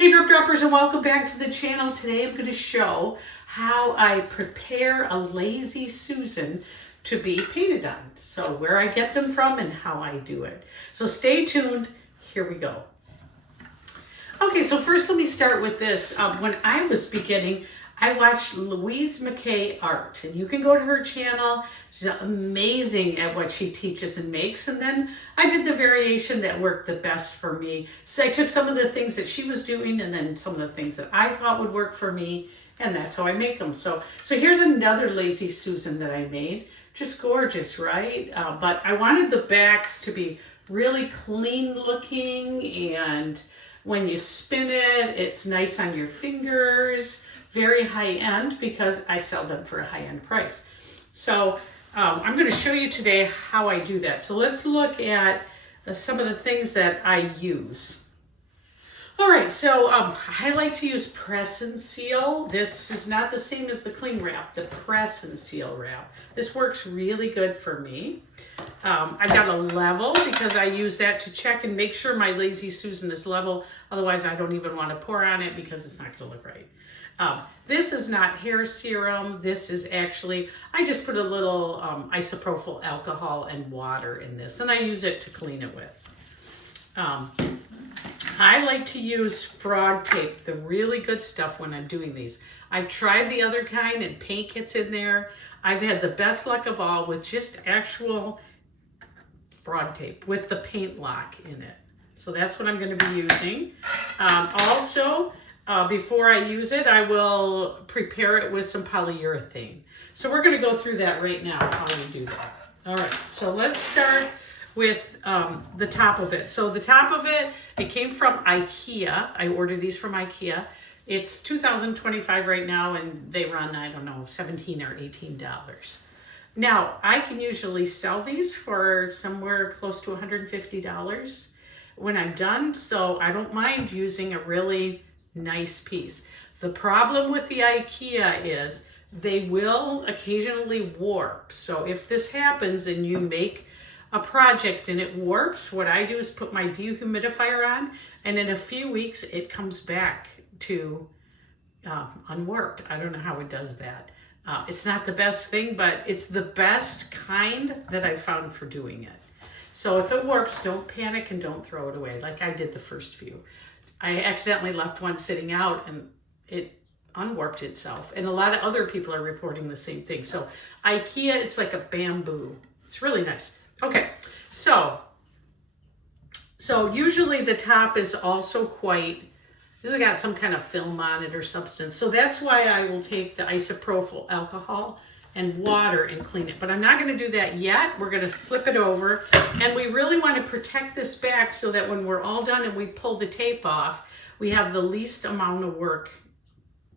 Hey drip droppers, and welcome back to the channel. Today I'm going to show how I prepare a Lazy Susan to be painted on. So where I get them from and how I do it. So stay tuned. Here we go. Okay, so first let me start with this. When I was beginning, I watched Louise McKay Art, and you can go to her channel. She's amazing at what she teaches and makes. And then I did the variation that worked the best for me. So I took some of the things that she was doing and then some of the things that I thought would work for me, and that's how I make them. So here's another Lazy Susan that I made. Just gorgeous, right? But I wanted the backs to be really clean looking, and when you spin it, it's nice on your fingers. Very high end because I sell them for a high end price. So I'm going to show you today how I do that. So let's look at some of the things that I use. All right, so I like to use press and seal. This is not the same as the cling wrap, the press and seal wrap. This works really good for me. I've got a level because I use that to check and make sure my Lazy Susan is level. Otherwise, I don't even want to pour on it because it's not going to look right. This is not hair serum. This is actually, I just put a little isopropyl alcohol and water in this, and I use it to clean it with. I like to use frog tape, the really good stuff when I'm doing these. I've tried the other kind and paint kits in there. I've had the best luck of all with just actual frog tape with the paint lock in it. So that's what I'm going to be using. Before I use it, I will prepare it with some polyurethane. So we're going to go through that right now, how we do that. All right, so let's start with the top of it. So the top of it, it came from IKEA. I ordered these from IKEA. It's $2,025 right now, and they run, I don't know, $17 or $18. Now, I can usually sell these for somewhere close to $150 when I'm done, so I don't mind using a really nice piece. The problem with the IKEA is they will occasionally warp. So if this happens and you make a project and it warps, what I do is put my dehumidifier on, and in a few weeks it comes back to unwarped. I don't know how it does that. It's not the best thing, but it's the best kind that I've found for doing it. So if it warps, don't panic and don't throw it away like I did the first few. I accidentally left one sitting out and it unwarped itself. And a lot of other people are reporting the same thing. So IKEA, it's like a bamboo. It's really nice. Okay, so usually the top is also this has got some kind of film on it or substance. So that's why I will take the isopropyl alcohol and water and clean it. But I'm not going to do that yet. We're going to flip it over, and we really want to protect this back so that when we're all done and we pull the tape off, we have the least amount of work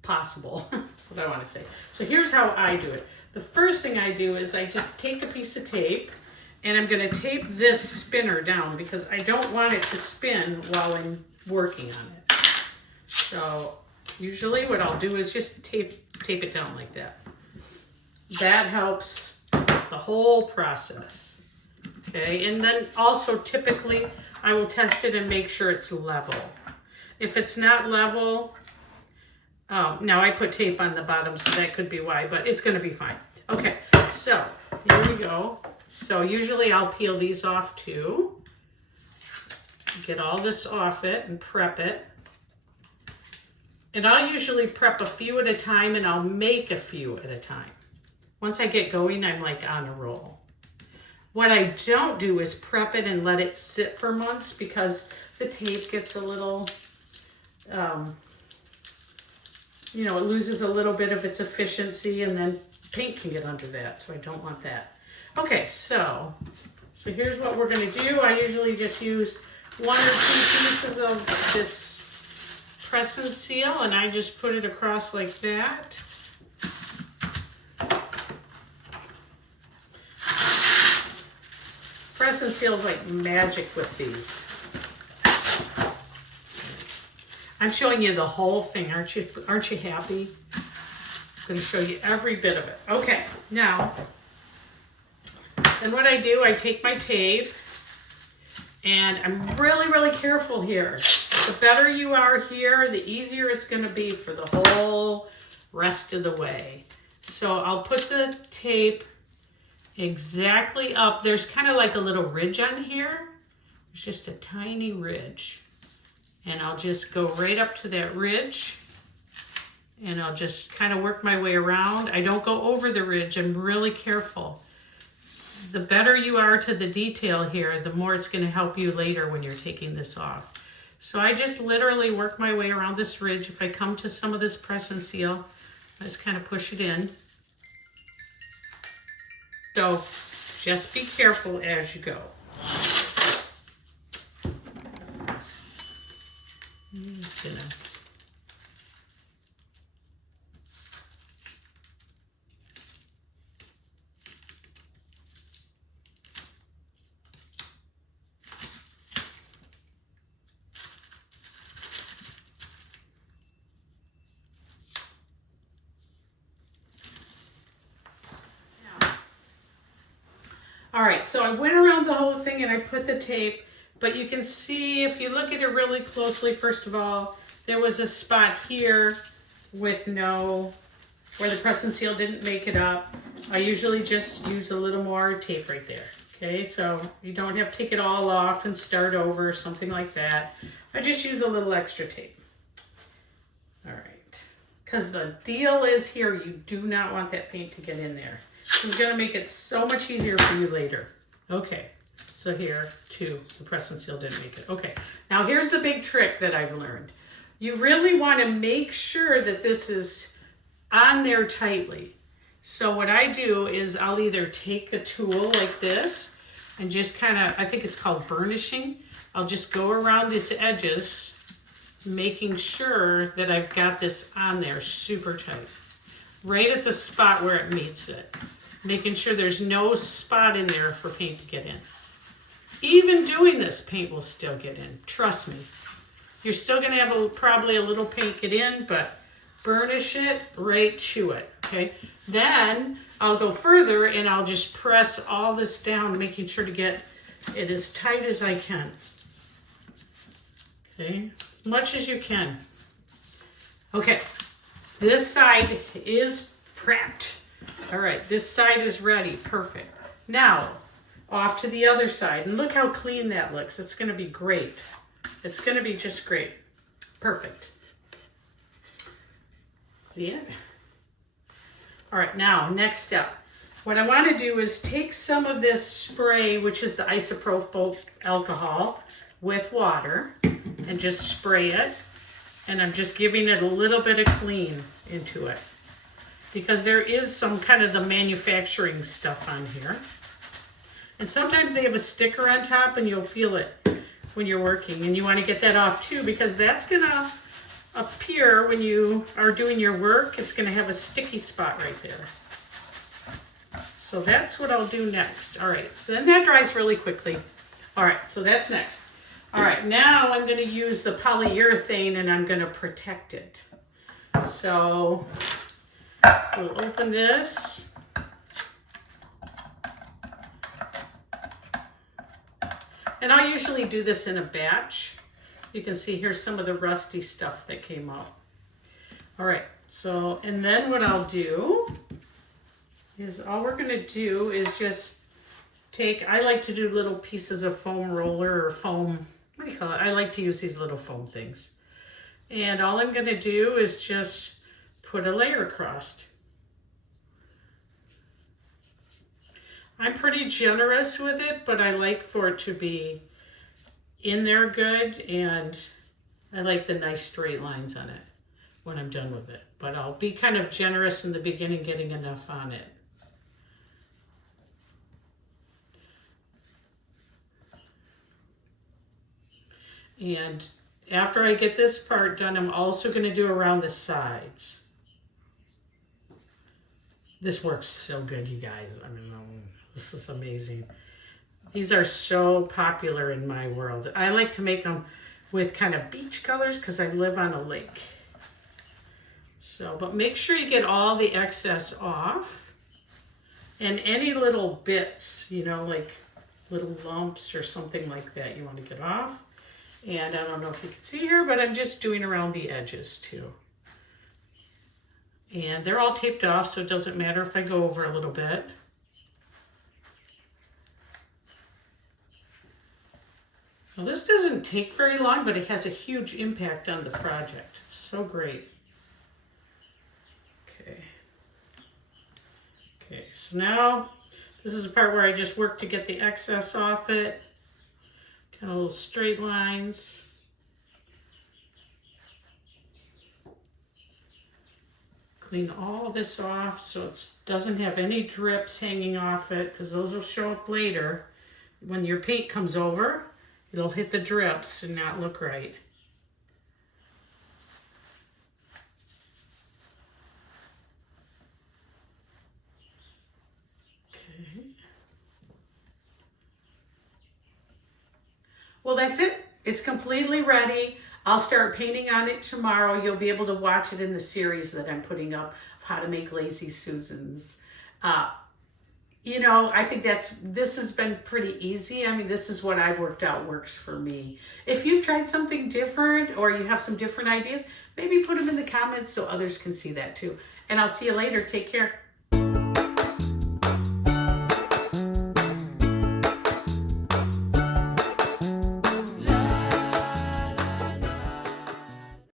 possible. That's what I want to say. So here's how I do it. The first thing I do is I just take a piece of tape, and I'm going to tape this spinner down because I don't want it to spin while I'm working on it. So usually what I'll do is just tape it down like that. That helps the whole process. Okay, and then also typically I will test it and make sure it's level. If it's not level, now I put tape on the bottom, so that could be why, but it's going to be fine. Okay, so here we go. So usually I'll peel these off too. Get all this off it and prep it. And I'll usually prep a few at a time, and I'll make a few at a time. Once I get going, I'm like on a roll. What I don't do is prep it and let it sit for months because the tape gets a little, it loses a little bit of its efficiency, and then paint can get under that, so I don't want that. Okay, so here's what we're going to do. I usually just use 1 or 2 pieces of this press and seal, and I just put it across like that. Press and seal is like magic with these. I'm showing you the whole thing. Aren't you happy? I'm going to show you every bit of it. Okay, now, then what I do, I take my tape, and I'm really, really careful here. The better you are here, the easier it's going to be for the whole rest of the way. So I'll put the tape exactly up. There's kind of like a little ridge on here. It's just a tiny ridge. And I'll just go right up to that ridge. And I'll just kind of work my way around. I don't go over the ridge. I'm really careful. The better you are to the detail here, the more it's going to help you later when you're taking this off. So I just literally work my way around this ridge. If I come to some of this press and seal, I just kind of push it in. So just be careful as you go. I'm just gonna All right, so I went around the whole thing and I put the tape, but you can see if you look at it really closely, first of all, there was a spot here with where the press and seal didn't make it up. I usually just use a little more tape right there, okay? So you don't have to take it all off and start over or something like that. I just use a little extra tape. All right, because the deal is here, you do not want that paint to get in there. It's going to make it so much easier for you later. Okay, so here, too, the press and seal didn't make it. Okay, now here's the big trick that I've learned. You really want to make sure that this is on there tightly. So what I do is I'll either take the tool like this and just kind of, I think it's called burnishing. I'll just go around these edges, making sure that I've got this on there super tight. Right at the spot where it meets it. Making sure there's no spot in there for paint to get in. Even doing this, paint will still get in. Trust me. You're still going to have probably a little paint get in, but burnish it right to it, okay? Then I'll go further and I'll just press all this down, making sure to get it as tight as I can. Okay, as much as you can. Okay. This side is prepped. All right, this side is ready. Perfect. Now, off to the other side. And look how clean that looks. It's going to be great. It's going to be just great. Perfect. See it? All right, now, next step. What I want to do is take some of this spray, which is the isopropyl alcohol, with water, and just spray it. And I'm just giving it a little bit of clean into it because there is some kind of the manufacturing stuff on here. And sometimes they have a sticker on top and you'll feel it when you're working, and you want to get that off too because that's going to appear when you are doing your work. It's going to have a sticky spot right there. So that's what I'll do next. All right, so then that dries really quickly. All right, so that's next. All right, now I'm going to use the polyurethane and I'm going to protect it. So we'll open this. And I'll usually do this in a batch. You can see here's some of the rusty stuff that came out. All right, so, and then what I'll do is all we're going to do is just take, I like to do little pieces of foam roller or foam, what do you call it? I like to use these little foam things. And all I'm going to do is just put a layer across. I'm pretty generous with it, but I like for it to be in there good, and I like the nice straight lines on it when I'm done with it. But I'll be kind of generous in the beginning, getting enough on it. And after I get this part done, I'm also going to do around the sides. This works so good, you guys. I mean, this is amazing. These are so popular in my world. I like to make them with kind of beach colors because I live on a lake. So, but make sure you get all the excess off. And any little bits, you know, like little lumps or something like that you want to get off. And I don't know if you can see here, but I'm just doing around the edges too. And they're all taped off, so it doesn't matter if I go over a little bit. Well, this doesn't take very long, but it has a huge impact on the project. It's so great. Okay. Okay, so now this is the part where I just work to get the excess off it. Kind of little straight lines. Clean all this off so it doesn't have any drips hanging off it, because those will show up later. When your paint comes over, it'll hit the drips and not look right. Okay. Well, that's it. It's completely ready. I'll start painting on it tomorrow. You'll be able to watch it in the series that I'm putting up of how to make Lazy Susans. You know, I think this has been pretty easy. I mean, this is what I've worked out works for me. If you've tried something different or you have some different ideas, maybe put them in the comments so others can see that too. And I'll see you later. Take care.